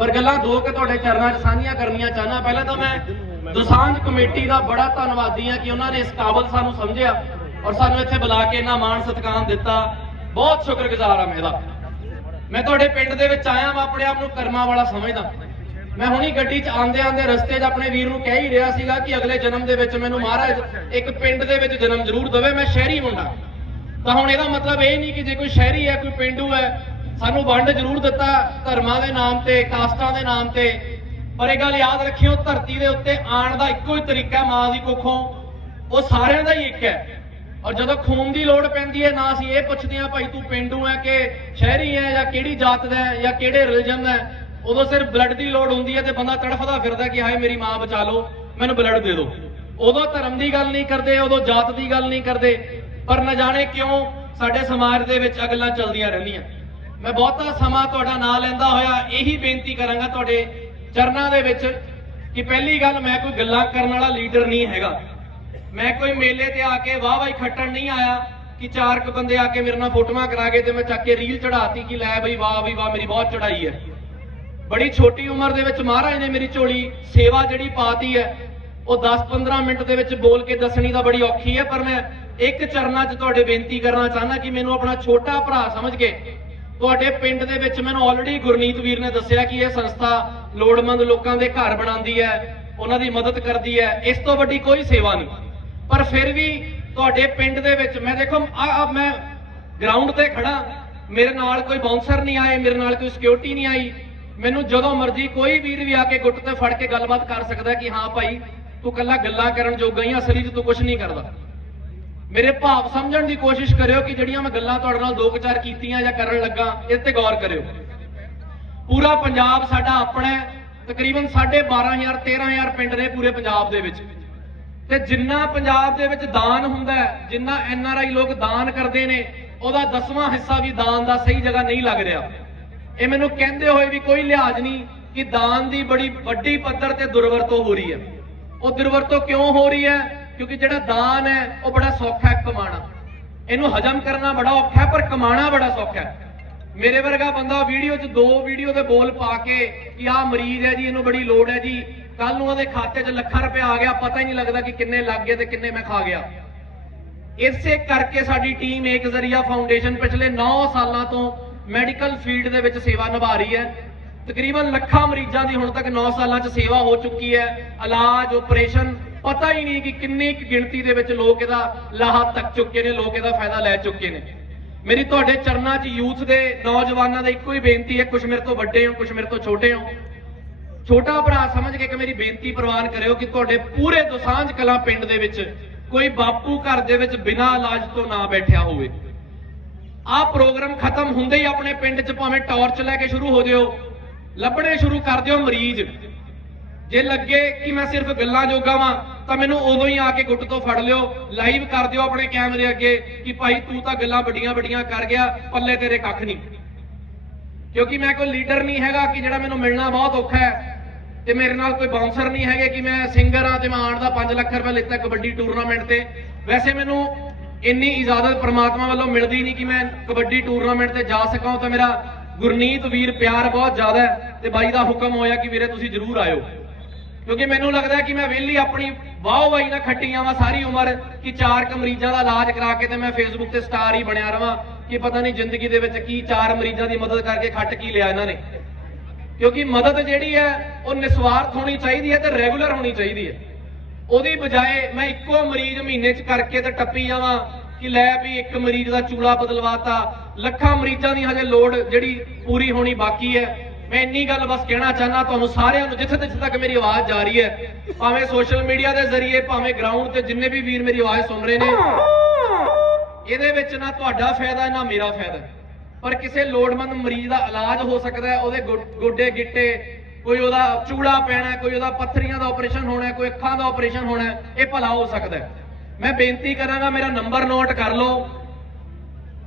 ਪਰ ਗੱਲਾਂ ਦੋ ਕਿ ਤੁਹਾਡੇ ਚਰਨਾਂ 'ਚ ਸਾਂਝੀਆਂ ਕਰਨੀਆਂ ਚਾਹਨਾ ਪਹਿਲਾਂ ਤਾਂ ਮੈਂ ਦੁਸਾਂਝ ਕਮੇਟੀ ਦਾ ਬੜਾ ਧੰਨਵਾਦੀ ਹਾਂ ਕਿ ਉਹਨਾਂ ਨੇ ਇਸ ਕਾਬਲ ਸਾਨੂੰ ਸਮਝਿਆ ਔਰ ਸਾਨੂੰ ਇੱਥੇ ਬੁਲਾ ਕੇ ਇੰਨਾ ਮਾਣ ਸਤਿਕਾਰ ਦਿੱਤਾ। ਬਹੁਤ ਸ਼ੁਕਰਗੁਜ਼ਾਰ ਹਾਂ ਮੈਂ ਇਹਦਾ। ਮੈਂ ਤੁਹਾਡੇ ਪਿੰਡ ਦੇ ਵਿੱਚ ਆਇਆ, ਮੈਂ ਆਪਣੇ ਆਪ ਨੂੰ ਕਰਮਾਂ ਵਾਲਾ ਸਮਝਦਾ। ਮੈਂ ਹੁਣੀ ਗੱਡੀ 'ਚ ਆਂਦੇ ਆਂਦੇ ਰਸਤੇ 'ਚ ਆਪਣੇ ਵੀਰ ਨੂੰ ਕਹਿ ਹੀ ਰਿਹਾ ਸੀਗਾ ਕਿ ਅਗਲੇ ਜਨਮ ਦੇ ਵਿੱਚ ਮੈਨੂੰ ਮਹਾਰਾਜ ਇੱਕ ਪਿੰਡ ਦੇ ਵਿੱਚ ਜਨਮ ਜ਼ਰੂਰ ਦੇਵੇ, ਮੈਂ ਸ਼ਹਿਰੀ ਮੁੰਡਾ। ਤਾਂ ਹੁਣ ਇਹਦਾ ਮਤਲਬ ਇਹ ਨਹੀਂ ਕਿ ਜੇ ਕੋਈ ਸ਼ਹਿਰੀ ਹੈ, ਕੋਈ ਪਿੰਡੂ ਹੈ ਸਾਨੂੰ ਵੰਡ ਜ਼ਰੂਰ ਦਿੱਤਾ ਧਰਮਾਂ ਦੇ ਨਾਮ ਤੇ, ਕਾਸਟਾਂ ਦੇ ਨਾਮ ਤੇ। ਪਰ ਇਹ ਗੱਲ ਯਾਦ ਰੱਖਿਓ, ਧਰਤੀ ਦੇ ਉੱਤੇ ਆਣ ਦਾ ਇੱਕੋ ਹੀ ਤਰੀਕਾ ਮਾਂ ਦੀ ਕੁੱਖੋਂ। ਉਹ ਸਾਰਿਆਂ ਦਾ ਹੀ ਇੱਕ ਹੈ। ਔਰ ਜਦੋਂ ਖੂਨ ਦੀ ਲੋੜ ਪੈਂਦੀ ਹੈ, ਨਾ ਅਸੀਂ ਇਹ ਪੁੱਛਦੇ ਹਾਂ, ਭਾਈ ਤੂੰ ਪਿੰਡੂ ਹੈ ਕਿ ਸ਼ਹਿਰੀ ਹੈ ਜਾਂ ਕਿਹੜੀ ਜਾਤ ਦਾ ਹੈ ਜਾਂ ਕਿਹੜੇ ਰਿਲੀਜਨ ਦਾ ਉਦੋਂ ਸਿਰਫ ਬਲੱਡ ਦੀ ਲੋੜ ਹੁੰਦੀ ਹੈ ਤੇ ਬੰਦਾ ਤੜਫਦਾ ਫਿਰਦਾ ਕਿ ਹਾਏ, ਮੇਰੀ ਮਾਂ ਬਚਾ ਲਓ, ਮੈਨੂੰ ਬਲੱਡ ਦੇ ਦਿਓ। ਉਦੋਂ ਧਰਮ ਦੀ ਗੱਲ ਨਹੀਂ ਕਰਦੇ, ਉਦੋਂ ਜਾਤ ਦੀ ਗੱਲ ਨਹੀਂ ਕਰਦੇ। ਪਰ ਨਾ ਜਾਣੇ ਕਿਉਂ ਸਾਡੇ ਸਮਾਜ ਦੇ ਵਿੱਚ ਅਗਲਾਂ ਚੱਲਦੀਆਂ ਰਹਿੰਦੀਆਂ? ਮੈਂ ਬਹੁਤਾ ਸਮਾਂ ਤੁਹਾਡਾ ਨਾਂ ਲੈਂਦਾ ਹੋਇਆ ਇਹੀ ਬੇਨਤੀ ਕਰਾਂਗਾ ਤੁਹਾਡੇ ਚਰਨਾਂ ਦੇ ਵਿੱਚ ਕਿ ਪਹਿਲੀ ਗੱਲ ਮੈਂ ਕੋਈ ਗੱਲਾਂ ਕਰਨ ਵਾਲਾ ਲੀਡਰ ਨਹੀਂ ਹੈਗਾ। ਮੈਂ ਕੋਈ ਮੇਲੇ ਤੇ ਆ ਕੇ ਵਾਹ ਵਾਹ ਖੱਟਣ ਨਹੀਂ ਆਇਆ ਕਿ ਚਾਰ ਕੁ ਬੰਦੇ ਆ ਕੇ ਮੇਰੇ ਨਾਲ ਫੋਟੋਆਂ ਕਰਾ ਕੇ ਤੇ ਮੈਂ ਚੱਕ ਕੇ ਰੀਲ ਚੜਾਤੀ ਕਿ ਲੈ ਬਈ ਵਾਹ ਬਈ ਵਾਹ ਮੇਰੀ ਬਹੁਤ ਚੜਾਈ ਹੈ। ਬੜੀ ਛੋਟੀ ਉਮਰ ਦੇ ਵਿੱਚ ਮਹਾਰਾਜ ਨੇ ਮੇਰੀ ਝੋਲੀ ਸੇਵਾ ਜਿਹੜੀ ਪਾਤੀ ਹੈ, ਉਹ 10-15 ਮਿੰਟ ਦੇ ਵਿੱਚ ਬੋਲ ਕੇ ਦੱਸਣੀ ਤਾਂ ਬੜੀ ਔਖੀ ਹੈ, ਪਰ ਮੈਂ ਇੱਕ ਚਰਨਾਂ 'ਚ ਤੁਹਾਡੇ ਬੇਨਤੀ ਕਰਨਾ ਚਾਹੁੰਦਾ ਕਿ ਮੈਨੂੰ ਆਪਣਾ ਛੋਟਾ ਭਰਾ ਸਮਝ ਕੇ ਤੁਹਾਡੇ ਪਿੰਡ ਦੇ ਵਿੱਚ ਮੈਨੂੰ ਆਲਰੇਡੀ ਗੁਰਨੀਤ ਵੀਰ ਨੇ ਦੱਸਿਆ ਕਿ ਇਹ ਸੰਸਥਾ ਲੋੜਮੰਦ ਲੋਕਾਂ ਦੇ ਘਰ ਬਣਾਉਂਦੀ ਹੈ, ਉਹਨਾਂ ਦੀ ਮਦਦ ਕਰਦੀ ਹੈ, ਇਸ ਤੋਂ ਵੱਡੀ ਕੋਈ ਸੇਵਾ ਨਹੀਂ। ਪਰ ਫਿਰ ਵੀ ਤੁਹਾਡੇ ਪਿੰਡ ਦੇ ਵਿੱਚ ਮੈਂ ਦੇਖੋ, ਆ ਮੈਂ ਗਰਾਊਂਡ ਤੇ ਖੜਾ, ਮੇਰੇ ਨਾਲ ਕੋਈ ਬਾਉਂਸਰ ਨਹੀਂ ਆਏ, ਮੇਰੇ ਨਾਲ ਕੋਈ ਸਿਕਿਉਰਿਟੀ ਨਹੀਂ ਆਈ। ਮੈਨੂੰ ਜਦੋਂ ਮਰਜ਼ੀ ਕੋਈ ਵੀਰ ਵੀ ਆ ਕੇ ਗੁੱਟ ਤੇ ਫੜ ਕੇ ਗੱਲਬਾਤ ਕਰ ਸਕਦਾ ਕਿ ਹਾਂ ਭਾਈ, ਤੂੰ ਕੱਲਾ ਗੱਲਾਂ ਕਰਨ ਜੋਗਾ ਹੀ ਅਸਲੀ 'ਚ ਤੂੰ ਕੁਝ ਨਹੀਂ ਕਰਦਾ। ਮੇਰੇ ਭਾਵ ਸਮਝਣ ਦੀ ਕੋਸ਼ਿਸ਼ ਕਰਿਓ ਕਿ ਜਿਹੜੀਆਂ ਮੈਂ ਗੱਲਾਂ ਤੁਹਾਡੇ ਨਾਲ ਦੋ ਕੁ ਚਾਰ ਕੀਤੀਆਂ ਜਾਂ ਕਰਨ ਲੱਗਾ ਇਹ ਤੇ ਗੌਰ ਕਰਿਓ। ਪੂਰਾ ਪੰਜਾਬ ਸਾਡਾ ਆਪਣਾ ਹੈ, ਤਕਰੀਬਨ 12500 13000 ਪਿੰਡ ਨੇ ਪੂਰੇ ਪੰਜਾਬ ਦੇ ਵਿੱਚ। ਤੇ ਜਿੰਨਾ ਪੰਜਾਬ ਦੇ ਵਿੱਚ ਦਾਨ ਹੁੰਦਾ ਹੈ, ਜਿੰਨਾ ਐਨ ਆਰ ਆਈ ਲੋਕ ਦਾਨ ਕਰਦੇ ਨੇ, ਉਹਦਾ ਦਸਵਾਂ ਹਿੱਸਾ ਵੀ ਦਾਨ ਦਾ ਸਹੀ ਜਗ੍ਹਾ ਨਹੀਂ ਲੱਗ ਰਿਹਾ। ਇਹ ਮੈਨੂੰ ਕਹਿੰਦੇ ਹੋਏ ਵੀ ਕੋਈ ਲਿਹਾਜ਼ ਨਹੀਂ ਕਿ ਦਾਨ ਦੀ ਬੜੀ ਵੱਡੀ ਪੱਧਰ ਤੇ ਦੁਰਵਰਤੋਂ ਹੋ ਰਹੀ ਹੈ। ਉਹ ਦੁਰਵਰਤੋਂ ਕਿਉਂ ਹੋ ਰਹੀ ਹੈ? ਕਿਉਂਕਿ ਜਿਹੜਾ ਦਾਨ ਹੈ, ਉਹ ਬੜਾ ਸੌਖਾ ਹੈ ਕਮਾਣਾ। ਇਹਨੂੰ ਹਜਮ ਕਰਨਾ ਬੜਾ ਔਖਾ ਹੈ, ਪਰ ਕਮਾਣਾ ਬੜਾ ਸੌਖਾ ਹੈ। ਮੇਰੇ ਵਰਗਾ ਬੰਦਾ ਵੀਡੀਓ 'ਚ ਦੋ ਵੀਡੀਓ ਦੇ ਬੋਲ ਪਾ ਕੇ ਕਿ ਆਹ ਮਰੀਜ਼ ਹੈ ਜੀ, ਇਹਨੂੰ ਬੜੀ ਲੋੜ ਹੈ ਜੀ ਕੱਲ ਨੂੰ ਉਹਦੇ ਖਾਤੇ 'ਚ ਲੱਖਾਂ ਰੁਪਏ ਆ ਗਿਆ, ਪਤਾ ਹੀ ਨਹੀਂ ਲੱਗਦਾ ਕਿ ਕਿੰਨੇ ਲੱਗ ਗਏ ਤੇ ਕਿੰਨੇ ਮੈਂ ਖਾ ਗਿਆ। ਇਸੇ ਕਰਕੇ ਸਾਡੀ ਟੀਮ ਏਕ ਜ਼ਰੀਆ ਫਾਊਂਡੇਸ਼ਨ ਪਿਛਲੇ 9 ਸਾਲਾਂ ਤੋਂ ਮੈਡੀਕਲ ਫੀਲਡ ਦੇ ਵਿੱਚ ਸੇਵਾ ਨਿਭਾ ਰਹੀ ਹੈ। ਤਕਰੀਬਨ ਲੱਖਾਂ ਮਰੀਜ਼ਾਂ ਦੀ ਹੁਣ ਤੱਕ 9 ਸਾਲਾਂ 'ਚ ਸੇਵਾ ਹੋ ਚੁੱਕੀ ਹੈ। ਇਲਾਜ ਆਪਰੇਸ਼ਨ ਪਤਾ ਹੀ ਨਹੀਂ ਕਿ ਕਿੰਨੀ ਕੁ ਗਿਣਤੀ ਦੇ ਵਿੱਚ ਲੋਕ ਇਹਦਾ ਲਾਹਾ ਤੱਕ ਚੁੱਕੇ ਨੇ, ਲੋਕ ਇਹਦਾ ਫਾਇਦਾ ਲੈ ਚੁੱਕੇ ਨੇ। ਮੇਰੀ ਤੁਹਾਡੇ ਚਰਨਾਂ 'ਚ ਯੂਥ ਦੇ ਨੌਜਵਾਨਾਂ ਦਾ ਇੱਕੋ ਹੀ ਬੇਨਤੀ ਹੈ ਕੁਝ ਮੇਰੇ ਤੋਂ ਵੱਡੇ ਹੋ ਕੁਝ ਮੇਰੇ ਤੋਂ ਛੋਟੇ ਹੋ। ਛੋਟਾ ਭਰਾ ਸਮਝ ਕੇ ਕਿ ਮੇਰੀ ਬੇਨਤੀ ਪ੍ਰਵਾਨ ਕਰਿਓ ਕਿ ਤੁਹਾਡੇ ਪੂਰੇ ਦੁਸਾਂਝ ਕਲਾਂ ਪਿੰਡ ਦੇ ਵਿੱਚ ਕੋਈ ਬਾਪੂ ਘਰ ਦੇ ਵਿੱਚ ਬਿਨਾਂ ਇਲਾਜ ਤੋਂ ਨਾ ਬੈਠਿਆ ਹੋਵੇ। ਆਹ ਪ੍ਰੋਗਰਾਮ ਖਤਮ ਹੁੰਦੇ ਹੀ ਆਪਣੇ ਪਿੰਡ 'ਚ ਭਾਵੇਂ ਟਾਰਚ ਲੈ ਕੇ ਸ਼ੁਰੂ ਹੋ ਜਿਓ, ਲੱਭਣੇ ਸ਼ੁਰੂ ਕਰ ਦਿਓ ਮਰੀਜ਼। ਜੇ ਲੱਗੇ ਕਿ ਮੈਂ ਸਿਰਫ ਗੱਲਾਂ ਜੋਗਾ ਵਾਂ, ਤਾਂ ਮੈਨੂੰ ਉਦੋਂ ਹੀ ਆ ਕੇ ਗੁੱਟ ਤੋਂ ਫੜ ਲਿਓ ਲਾਈਵ ਕਰ ਦਿਓ ਆਪਣੇ ਕੈਮਰੇ ਅੱਗੇ ਕਿ ਭਾਈ ਤੂੰ ਤਾਂ ਗੱਲਾਂ ਵੱਡੀਆਂ ਵੱਡੀਆਂ ਕਰ ਗਿਆ, ਪੱਲੇ ਤੇਰੇ ਕੱਖ ਨਹੀਂ। ਕਿਉਂਕਿ ਮੈਂ ਕੋਈ ਲੀਡਰ ਨਹੀਂ ਹੈਗਾ ਕਿ ਜਿਹੜਾ ਮੈਨੂੰ ਮਿਲਣਾ ਬਹੁਤ ਔਖਾ ਹੈ ਤੇ ਮੇਰੇ ਨਾਲ ਕੋਈ ਬਾਉਂਸਰ ਨਹੀਂ ਹੈਗੇ ਕਿ ਮੈਂ ਸਿੰਗਰ ਆ ਤੇ ਮੈਂ ਆਣ ਦਾ 5 ਲੱਖ ਰੁਪਏ ਲਿੱਤਾ ਕਬੱਡੀ ਟੂਰਨਾਮੈਂਟ ਤੇ। ਵੈਸੇ ਮੈਨੂੰ ਇੰਨੀ ਇਜਾਜ਼ਤ ਪ੍ਰਮਾਤਮਾ ਵੱਲੋਂ ਮਿਲਦੀ ਨਹੀਂ ਕਿ ਮੈਂ ਕਬੱਡੀ ਟੂਰਨਾਮੈਂਟ ਤੇ ਜਾ ਸਕਾਂ ਤਾਂ ਮੇਰਾ ਗੁਰਨੀਤ ਵੀਰ ਪਿਆਰ ਬਹੁਤ ਜ਼ਿਆਦਾ ਹੈ ਤੇ ਬਾਈ ਦਾ ਹੁਕਮ ਹੋਇਆ ਕਿ ਵੀਰੇ ਤੁਸੀਂ ਜ਼ਰੂਰ ਆਇਓ। ਕਿਉਂਕਿ ਮੈਨੂੰ ਲੱਗਦਾ ਕਿ ਮੈਂ ਵਿਹਲੀ ਆਪਣੀ ਵਾਹ ਵਾਹੀ ਨਾਲ ਖੱਟੀ ਆਵਾਂ ਸਾਰੀ ਉਮਰ ਕਿ ਚਾਰ ਕ ਮਰੀਜ਼ਾਂ ਦਾ ਇਲਾਜ ਕਰਾ ਕੇ ਤੇ ਮੈਂ ਫੇਸਬੁੱਕ ਤੇ ਸਟਾਰ ਹੀ ਬਣਿਆ ਰਵਾਂ ਕਿ ਪਤਾ ਨਹੀਂ ਜ਼ਿੰਦਗੀ ਦੇ ਵਿੱਚ ਕੀ ਚਾਰ ਮਰੀਜ਼ਾਂ ਦੀ ਮਦਦ ਕਰਕੇ ਖੱਟ ਕੀ ਲਿਆ ਇਹਨਾਂ ਨੇ। ਕਿਉਂਕਿ ਮਦਦ ਜਿਹੜੀ ਹੈ, ਉਹ ਨਿਸਵਾਰਥ ਹੋਣੀ ਚਾਹੀਦੀ ਹੈ ਤੇ ਰੈਗੂਲਰ ਹੋਣੀ ਚਾਹੀਦੀ ਹੈ। ਉਹਦੀ ਬਜਾਏ ਮੈਂ ਇੱਕੋ ਮਰੀਜ਼ ਮਹੀਨੇ 'ਚ ਕਰਕੇ ਤੇ ਟੱਪੀ ਜਾਵਾਂ ਕਿ ਲੈ ਵੀ ਇੱਕ ਮਰੀਜ਼ ਦਾ ਚੂਲਾ ਬਦਲਵਾਤਾ। ਲੱਖਾਂ ਮਰੀਜ਼ਾਂ ਦੀ ਹਜੇ ਲੋੜ ਜਿਹੜੀ ਪੂਰੀ ਹੋਣੀ ਬਾਕੀ ਹੈ। ਮੈਂ ਇੰਨੀ ਗੱਲ ਬਸ ਕਹਿਣਾ ਚਾਹਨਾ ਤੁਹਾਨੂੰ ਸਾਰਿਆਂ ਨੂੰ, ਜਿੱਥੇ ਜਿੱਥੇ ਤੱਕ ਮੇਰੀ ਆਵਾਜ਼ ਜਾ ਰਹੀ ਹੈ, ਭਾਵੇਂ ਸੋਸ਼ਲ ਮੀਡੀਆ ਦੇ ਜ਼ਰੀਏ, ਭਾਵੇਂ ਗਰਾਊਂਡ ਤੇ ਜਿੰਨੇ ਵੀ ਵੀਰ ਮੇਰੀ ਆਵਾਜ਼ ਸੁਣ ਰਹੇ ਨੇ, ਇਹਦੇ ਵਿੱਚ ਨਾ ਤੁਹਾਡਾ ਫਾਇਦਾ, ਨਾ ਮੇਰਾ ਫਾਇਦਾ। ਪਰ ਕਿਸੇ ਲੋੜਵੰਦ ਮਰੀਜ਼ ਦਾ ਇਲਾਜ ਹੋ ਸਕਦਾ ਹੈ, ਉਹਦੇ ਗੋਡੇ ਗਿੱਟੇ, ਕੋਈ ਉਹਦਾ ਚੂੜਾ ਪੈਣਾ, ਕੋਈ ਉਹਦਾ ਪੱਥਰੀਆਂ ਦਾ ਆਪਰੇਸ਼ਨ ਹੋਣਾ, ਕੋਈ ਅੱਖਾਂ ਦਾ ਆਪਰੇਸ਼ਨ ਹੋਣਾ, ਇਹ ਭਲਾ ਹੋ ਸਕਦਾ ਮੈਂ ਬੇਨਤੀ ਕਰਾਂਗਾ, ਮੇਰਾ ਨੰਬਰ ਨੋਟ ਕਰ ਲਓ।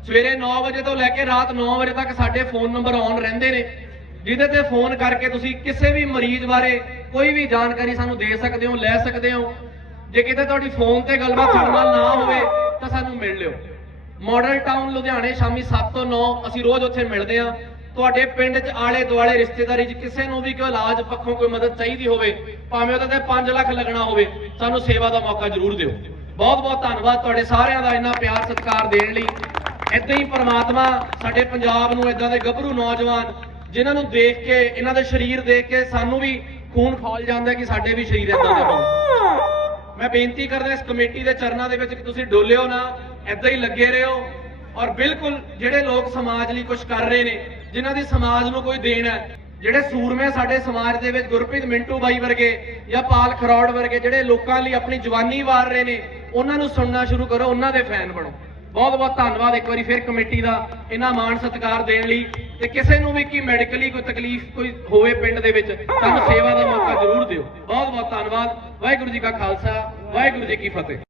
ਸਵੇਰੇ 9 ਵਜੇ ਤੋਂ ਲੈ ਕੇ ਰਾਤ 9 ਵਜੇ ਤੱਕ ਸਾਡੇ ਫੋਨ ਨੰਬਰ ਔਨ ਰਹਿੰਦੇ ਨੇ। ਜਿਹਦੇ ਤੇ ਫੋਨ ਕਰਕੇ ਤੁਸੀਂ ਕਿਸੇ ਵੀ ਮਰੀਜ਼ ਬਾਰੇ ਕੋਈ ਵੀ ਜਾਣਕਾਰੀ ਸਾਨੂੰ ਦੇ ਸਕਦੇ ਹੋ, ਲੈ ਸਕਦੇ ਹੋ। ਜੇ ਕਿਤੇ ਤੁਹਾਡੀ ਫੋਨ ਤੇ ਗੱਲਬਾਤ ਸਾਡੇ ਨਾਲ ਨਾ ਹੋਵੇ, ਤਾਂ ਸਾਨੂੰ ਮਿਲ ਲਿਓ। ਮਾਡਲ ਟਾਊਨ ਲੁਧਿਆਣੇ ਸ਼ਾਮੀ 7 ਤੋਂ 9 ਅਸੀਂ ਰੋਜ਼ ਉੱਥੇ ਮਿਲਦੇ ਹਾਂ। ਤੁਹਾਡੇ ਪਿੰਡ 'ਚ ਆਲੇ ਦੁਆਲੇ ਰਿਸ਼ਤੇਦਾਰੀ 'ਚ ਕਿਸੇ ਨੂੰ ਵੀ ਕੋਈ ਇਲਾਜ ਪੱਖੋਂ ਕੋਈ ਮਦਦ ਚਾਹੀਦੀ ਹੋਵੇ, ਭਾਵੇਂ ਉਹਦੇ ਤੇ 5 ਲੱਖ ਲੱਗਣਾ ਹੋਵੇ, ਸਾਨੂੰ ਸੇਵਾ ਦਾ ਮੌਕਾ ਜ਼ਰੂਰ ਦਿਓ। ਬਹੁਤ ਬਹੁਤ ਧੰਨਵਾਦ ਤੁਹਾਡੇ ਸਾਰਿਆਂ ਦਾ ਇੰਨਾ ਪਿਆਰ ਸਤਿਕਾਰ ਦੇਣ ਲਈ। ਏਦਾਂ ਹੀ ਪ੍ਰਮਾਤਮਾ ਸਾਡੇ ਪੰਜਾਬ ਨੂੰ ਏਦਾਂ ਦੇ ਗੱਭਰੂ ਨੌਜਵਾਨ ਜਿਨ੍ਹਾਂ ਨੂੰ ਦੇਖ ਕੇ ਇਹਨਾਂ ਦੇ ਸਰੀਰ ਦੇਖ ਕੇ ਸਾਨੂੰ ਵੀ ਖੂਨ ਖੋਲ ਜਾਂਦਾ ਕਿ ਸਾਡੇ ਵੀ ਸਰੀਰ ਏਦਾਂ ਦੇ ਹੋਣ ਮੈਂ ਬੇਨਤੀ ਕਰਦਾ ਇਸ ਕਮੇਟੀ ਦੇ ਚਰਨਾਂ ਦੇ ਵਿੱਚ ਕਿ ਤੁਸੀਂ ਡੋਲਿਓ ਨਾ, ਏਦਾਂ ਹੀ ਲੱਗੇ ਰਹੋ। ਔਰ ਬਿਲਕੁਲ ਜਿਹੜੇ ਲੋਕ ਸਮਾਜ ਲਈ ਕੁਝ ਕਰ ਰਹੇ ਨੇ, ਜਿਨ੍ਹਾਂ ਦੀ ਸਮਾਜ ਨੂੰ ਕੋਈ ਦੇਣ ਹੈ, ਜਿਹੜੇ ਸੂਰਮੇ ਸਾਡੇ ਸਮਾਜ ਦੇ ਵਿੱਚ ਗੁਰਪ੍ਰੀਤ ਮਿੰਟੂ ਬਾਈ ਵਰਗੇ ਜਾਂ ਪਾਲ ਖਰੌੜ ਵਰਗੇ, ਜਿਹੜੇ ਲੋਕਾਂ ਲਈ ਆਪਣੀ ਜਵਾਨੀ ਵਾਰ ਰਹੇ ਨੇ, ਉਹਨਾਂ ਨੂੰ ਸੁਣਨਾ ਸ਼ੁਰੂ ਕਰੋ, ਉਹਨਾਂ ਦੇ ਫੈਨ ਬਣੋ। ਬਹੁਤ ਬਹੁਤ ਧੰਨਵਾਦ ਇੱਕ ਵਾਰੀ ਫਿਰ ਕਮੇਟੀ ਦਾ ਇਹਨਾਂ ਮਾਣ ਸਤਿਕਾਰ ਦੇਣ ਲਈ ਤੇ ਕਿਸੇ ਨੂੰ ਵੀ ਕੀ ਮੈਡੀਕਲੀ ਕੋਈ ਤਕਲੀਫ ਕੋਈ ਹੋਵੇ ਪਿੰਡ ਦੇ ਵਿੱਚ, ਸਾਨੂੰ ਸੇਵਾ ਦਾ ਮੌਕਾ ਜ਼ਰੂਰ ਦਿਓ। ਬਹੁਤ ਬਹੁਤ ਧੰਨਵਾਦ। ਵਾਹਿਗੁਰੂ ਜੀ ਕਾ ਖਾਲਸਾ, ਵਾਹਿਗੁਰੂ ਜੀ ਕੀ ਫਤਿਹ।